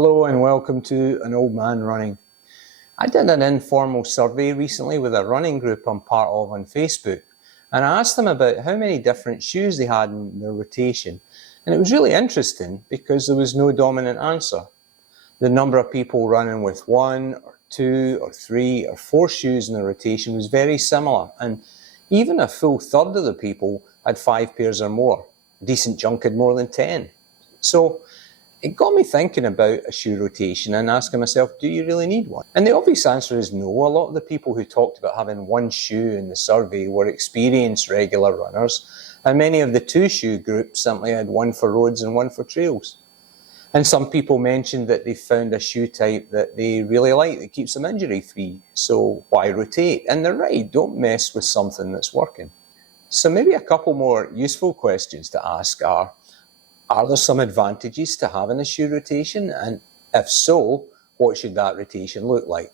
Hello and welcome to An Old Man Running. I did an informal survey recently with a running group I'm part of on Facebook, and I asked them about how many different shoes they had in their rotation, and it was really interesting because there was no dominant answer. The number of people running with 1 or 2 or 3 or 4 shoes in their rotation was very similar, and even a full third of the people had 5 pairs or more. A decent chunk had more than 10. So it got me thinking about a shoe rotation and asking myself, do you really need one? And the obvious answer is no. A lot of the people who talked about having one shoe in the survey were experienced regular runners, and many of the 2-shoe groups simply had one for roads and one for trails. And some people mentioned that they found a shoe type that they really like that keeps them injury free, so why rotate? And they're right, don't mess with something that's working. So maybe a couple more useful questions to ask are there some advantages to having a shoe rotation? And if so, what should that rotation look like?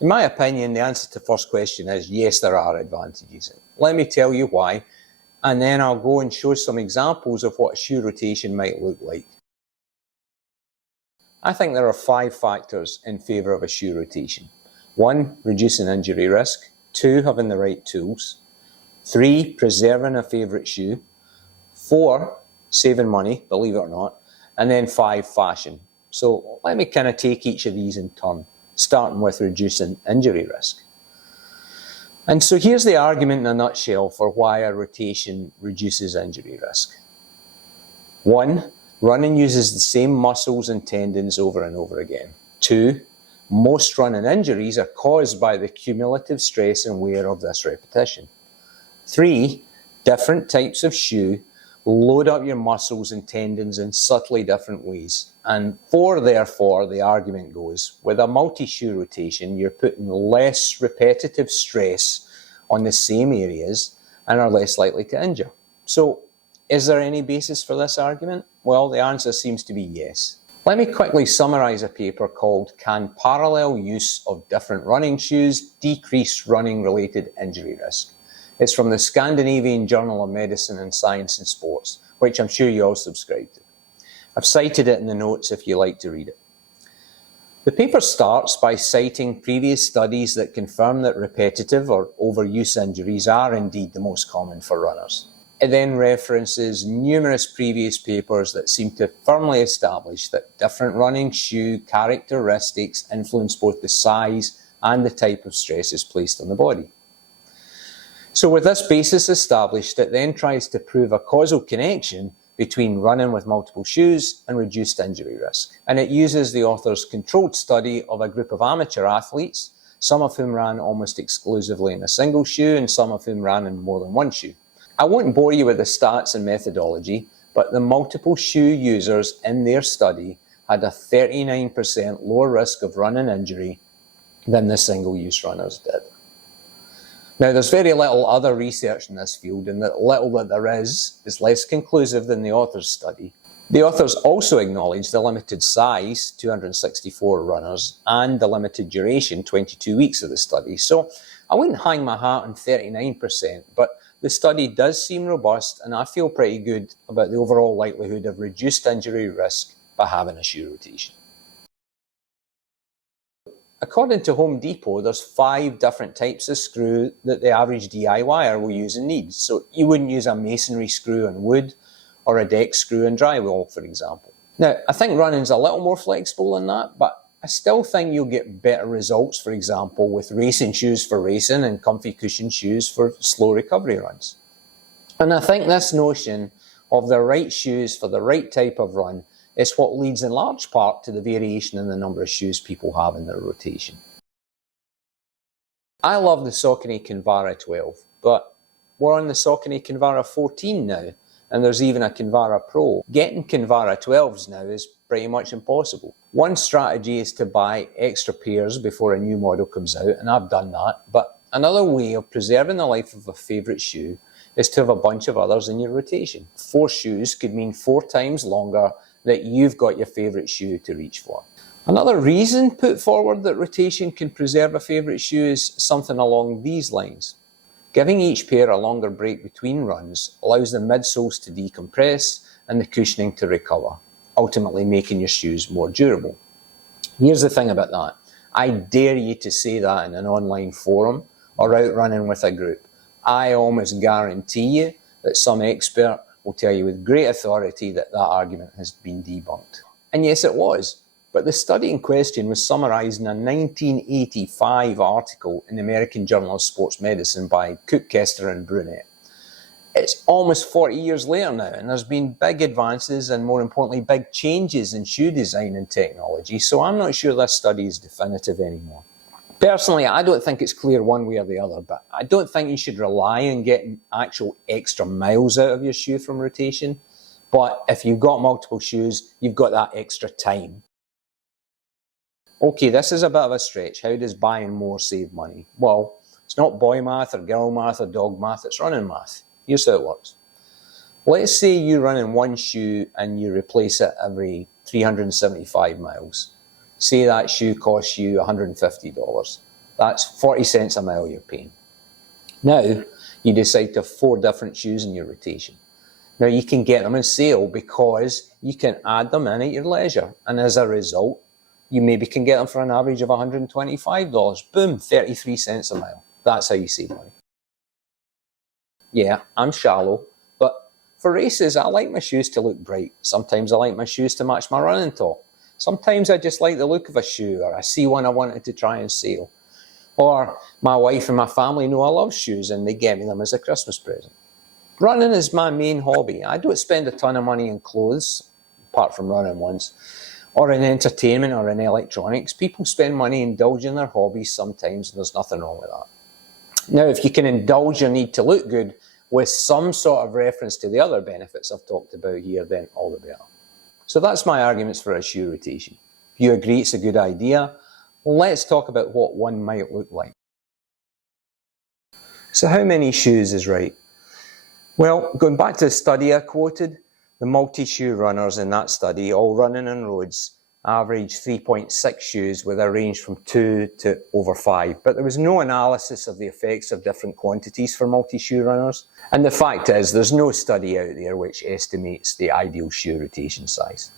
In my opinion, the answer to the first question is yes, there are advantages. Let me tell you why, and then I'll go and show some examples of what a shoe rotation might look like. I think there are 5 factors in favour of a shoe rotation. 1, reducing injury risk. 2, having the right tools. 3, preserving a favourite shoe. 4, saving money, believe it or not. And then 5, fashion. So let me kind of take each of these in turn, starting with reducing injury risk. And so here's the argument in a nutshell for why a rotation reduces injury risk. 1, running uses the same muscles and tendons over and over again. 2, most running injuries are caused by the cumulative stress and wear of this repetition. 3, different types of shoe load up your muscles and tendons in subtly different ways. And 4, therefore, the argument goes, with a multi-shoe rotation, you're putting less repetitive stress on the same areas and are less likely to injure. So, is there any basis for this argument? Well, the answer seems to be yes. Let me quickly summarise a paper called Can Parallel Use of Different Running Shoes Decrease Running-Related Injury Risk? It's from the Scandinavian Journal of Medicine and Science and Sports, which I'm sure you all subscribe to. I've cited it in the notes if you like to read it. The paper starts by citing previous studies that confirm that repetitive or overuse injuries are indeed the most common for runners. It then references numerous previous papers that seem to firmly establish that different running shoe characteristics influence both the size and the type of stresses placed on the body. So with this basis established, it then tries to prove a causal connection between running with multiple shoes and reduced injury risk. And it uses the author's controlled study of a group of amateur athletes, some of whom ran almost exclusively in a single shoe and some of whom ran in more than one shoe. I won't bore you with the stats and methodology, but the multiple shoe users in their study had a 39% lower risk of running injury than the single-use runners did. Now, there's very little other research in this field, and the little that there is less conclusive than the author's study. The authors also acknowledge the limited size, 264 runners, and the limited duration, 22 weeks of the study. So I wouldn't hang my hat on 39%, but the study does seem robust, and I feel pretty good about the overall likelihood of reduced injury risk by having a shoe rotation. According to Home Depot, there's 5 different types of screw that the average DIYer will use and need. So you wouldn't use a masonry screw on wood or a deck screw on drywall, for example. Now, I think running's a little more flexible than that, but I still think you'll get better results, for example, with racing shoes for racing and comfy cushion shoes for slow recovery runs. And I think this notion of the right shoes for the right type of run is what leads in large part to the variation in the number of shoes people have in their rotation. I love the Saucony Kinvara 12, but we're on the Saucony Kinvara 14 now, and there's even a Kinvara Pro. Getting Kinvara 12s now is pretty much impossible. One strategy is to buy extra pairs before a new model comes out, and I've done that, but another way of preserving the life of a favourite shoe is to have a bunch of others in your rotation. 4 shoes could mean 4 times longer that you've got your favourite shoe to reach for. Another reason put forward that rotation can preserve a favourite shoe is something along these lines. Giving each pair a longer break between runs allows the midsoles to decompress and the cushioning to recover. ultimately making your shoes more durable. Here's the thing about that. I dare you to say that in an online forum or out running with a group. I almost guarantee you that some expert will tell you with great authority that that argument has been debunked. And yes, it was. But the study in question was summarised in a 1985 article in the American Journal of Sports Medicine by Cook, Kester and Brunet. It's almost 40 years later now, and there's been big advances and, more importantly, big changes in shoe design and technology, so I'm not sure this study is definitive anymore. Personally, I don't think it's clear one way or the other, but I don't think you should rely on getting actual extra miles out of your shoe from rotation. But if you've got multiple shoes, you've got that extra time. Okay, this is a bit of a stretch. How does buying more save money? Well, it's not boy math or girl math or dog math, it's running math. Here's how it works. Let's say you run in one shoe and you replace it every 375 miles. Say that shoe costs you $150. That's 40 cents a mile you're paying. Now, you decide to have 4 different shoes in your rotation. Now, you can get them on sale because you can add them in at your leisure. And as a result, you maybe can get them for an average of $125. Boom, 33 cents a mile. That's how you save money. Yeah, I'm shallow, but for races, I like my shoes to look bright. Sometimes I like my shoes to match my running top. Sometimes I just like the look of a shoe, or I see one I wanted to try and sale. Or my wife and my family know I love shoes and they get me them as a Christmas present. Running is my main hobby. I don't spend a ton of money in clothes, apart from running ones, or in entertainment or in electronics. People spend money indulging their hobbies sometimes, and there's nothing wrong with that. Now, if you can indulge your need to look good with some sort of reference to the other benefits I've talked about here, then all the better. So that's my arguments for a shoe rotation. If you agree it's a good idea, let's talk about what one might look like. So how many shoes is right? Well, going back to the study I quoted, the multi-shoe runners in that study, all running on roads, averaged 3.6 shoes with a range from 2 to over 5. But there was no analysis of the effects of different quantities for multi-shoe runners. And the fact is, there's no study out there which estimates the ideal shoe rotation size.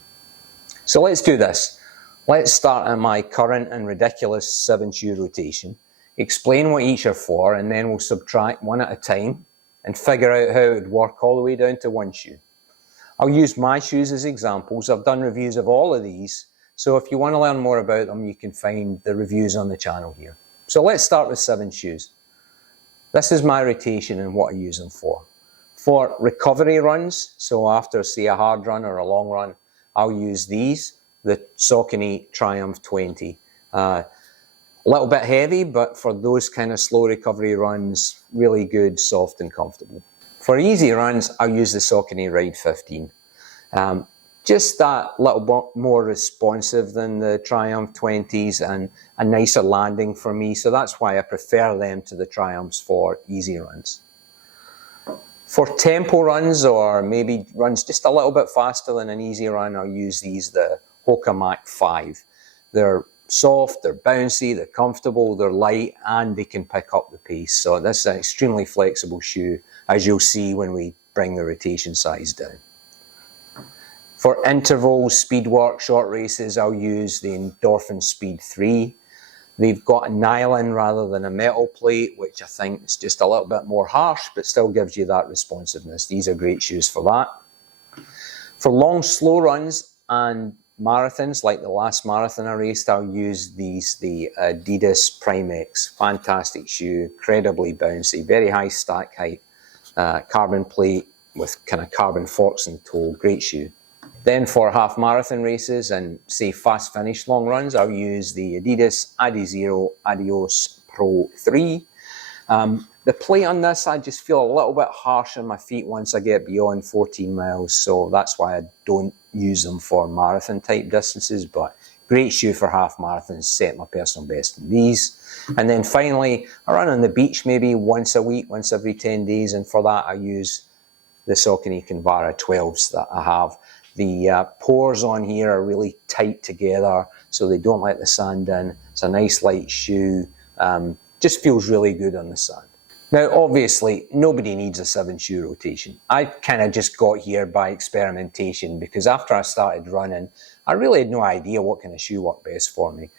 So let's do this. Let's start on my current and ridiculous 7-shoe rotation, explain what each are for, and then we'll subtract one at a time and figure out how it would work all the way down to 1 shoe. I'll use my shoes as examples. I've done reviews of all of these, so if you want to learn more about them, you can find the reviews on the channel here. So let's start with 7 shoes. This is my rotation and what I use them for. For recovery runs, so after say a hard run or a long run, I'll use these, the Saucony Triumph 20. A little bit heavy, but for those kind of slow recovery runs, really good, soft and comfortable. For easy runs, I'll use the Saucony Ride 15. Just that little bit more responsive than the Triumph 20s and a nicer landing for me, so that's why I prefer them to the Triumphs for easy runs. For tempo runs, or maybe runs just a little bit faster than an easy run, I'll use these, the Hoka Mach 5. They're soft, they're bouncy, they're comfortable, they're light, and they can pick up the pace. So this is an extremely flexible shoe, as you'll see when we bring the rotation size down. For intervals, speed work, short races, I'll use the Endorphin Speed 3. They've got a nylon rather than a metal plate, which I think is just a little bit more harsh, but still gives you that responsiveness. These are great shoes for that. For long, slow runs and marathons, like the last marathon I raced, I'll use these, the Adidas Prime X. Fantastic shoe, incredibly bouncy, very high stack height, carbon plate with kind of carbon forks in the toe, great shoe. Then for half marathon races and say fast finish long runs, I'll use the Adidas Adizero Adios Pro 3. The plate on this, I just feel a little bit harsh on my feet once I get beyond 14 miles, so that's why I don't use them for marathon type distances, but great shoe for half marathons, set my personal best in these. And then finally, I run on the beach maybe once a week, once every 10 days, and for that I use the Saucony Kinvara 12s that I have. The pores on here are really tight together, so they don't let the sand in. It's a nice light shoe, just feels really good on the sand. Now, obviously, nobody needs a 7-shoe rotation. I kind of just got here by experimentation because after I started running, I really had no idea what kind of shoe worked best for me.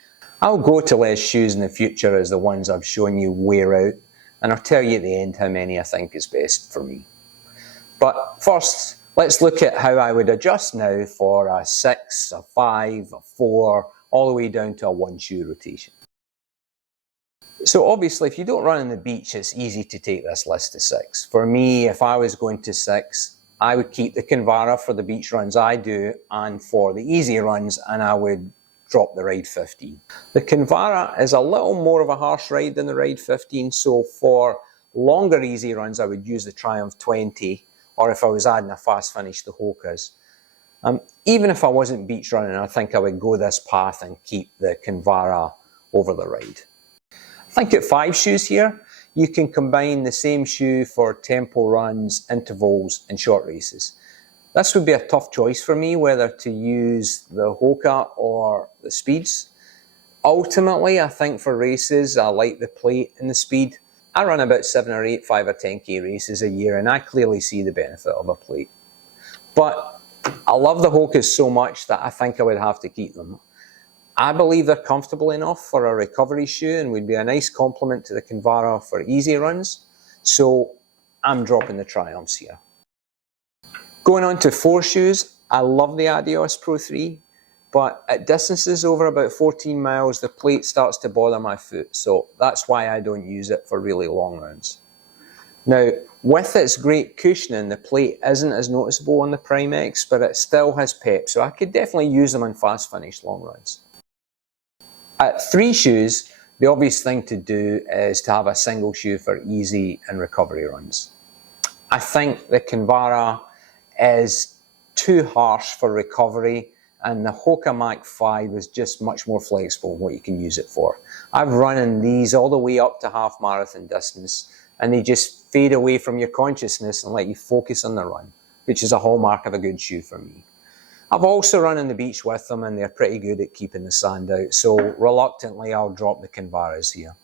I'll go to less shoes in the future as the ones I've shown you wear out, and I'll tell you at the end how many I think is best for me. But first, let's look at how I would adjust now for a 6, a 5, a 4, all the way down to a 1-shoe rotation. So obviously, if you don't run on the beach, it's easy to take this list to 6. For me, if I was going to 6, I would keep the Kinvara for the beach runs I do and for the easy runs, and I would drop the Ride 15. The Kinvara is a little more of a harsh ride than the Ride 15, so for longer easy runs, I would use the Triumph 20, or if I was adding a fast finish, the Hokas. Even if I wasn't beach running, I think I would go this path and keep the Kinvara over the Ride. I think at 5 shoes here, you can combine the same shoe for tempo runs, intervals and short races. This would be a tough choice for me whether to use the Hoka or the Speeds. Ultimately, I think for races, I like the plate and the speed. I run about 7 or 8 5 or 10k races a year, and I clearly see the benefit of a plate. But I love the Hokas so much that I think I would have to keep them. I believe they're comfortable enough for a recovery shoe and would be a nice complement to the Kinvara for easy runs, so I'm dropping the Triumphs here. Going on to 4 shoes, I love the Adios Pro 3, but at distances over about 14 miles, the plate starts to bother my foot, so that's why I don't use it for really long runs. Now, with its great cushioning, the plate isn't as noticeable on the Prime X, but it still has pep, so I could definitely use them on fast finish long runs. At 3 shoes, the obvious thing to do is to have a single shoe for easy and recovery runs. I think the Kinvara is too harsh for recovery, and the Hoka Mach 5 is just much more flexible in what you can use it for. I've run in these all the way up to half marathon distance, and they just fade away from your consciousness and let you focus on the run, which is a hallmark of a good shoe for me. I've also run on the beach with them, and they're pretty good at keeping the sand out, so reluctantly I'll drop the Kinvaras here.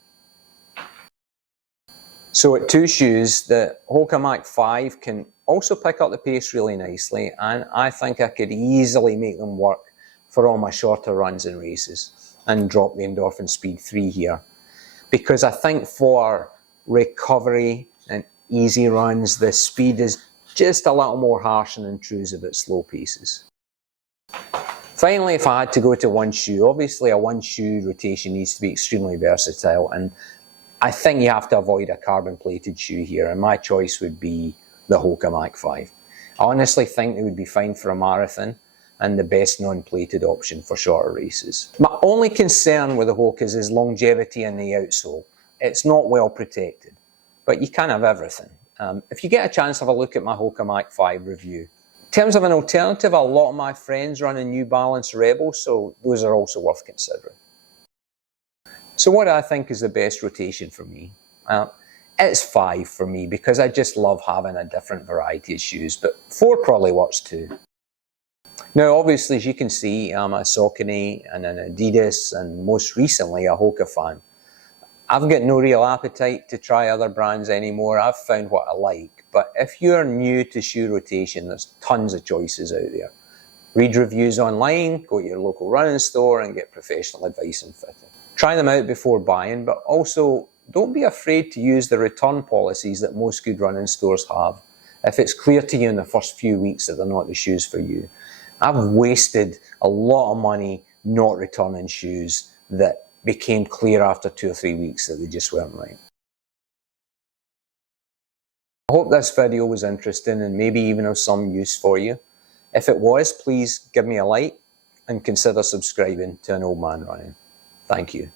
So at 2 shoes, the Hoka Mach 5 can also pick up the pace really nicely, and I think I could easily make them work for all my shorter runs and races, and drop the Endorphin Speed 3 here. Because I think for recovery and easy runs, the speed is just a little more harsh and intrusive at slow paces. Finally, if I had to go to 1 shoe, obviously a 1-shoe rotation needs to be extremely versatile, and I think you have to avoid a carbon-plated shoe here, and my choice would be the Hoka Mach 5. I honestly think they would be fine for a marathon, and the best non-plated option for shorter races. My only concern with the Hokas is longevity in the outsole. It's not well protected, but you can have everything. If you get a chance, have a look at my Hoka Mach 5 review. In terms of an alternative, a lot of my friends run a New Balance Rebel, so those are also worth considering. So what do I think is the best rotation for me? It's 5 for me because I just love having a different variety of shoes, but 4 probably works too. Now obviously, as you can see, I'm a Saucony and an Adidas and most recently a Hoka fan. I've got no real appetite to try other brands anymore. I've found what I like, but if you're new to shoe rotation, there's tons of choices out there. Read reviews online, go to your local running store and get professional advice on fitting. Try them out before buying, but also don't be afraid to use the return policies that most good running stores have if it's clear to you in the first few weeks that they're not the shoes for you. I've wasted a lot of money not returning shoes that became clear after 2 or 3 weeks that they just weren't right. I hope this video was interesting and maybe even of some use for you. If it was, please give me a like and consider subscribing to An Old Man Running. Thank you.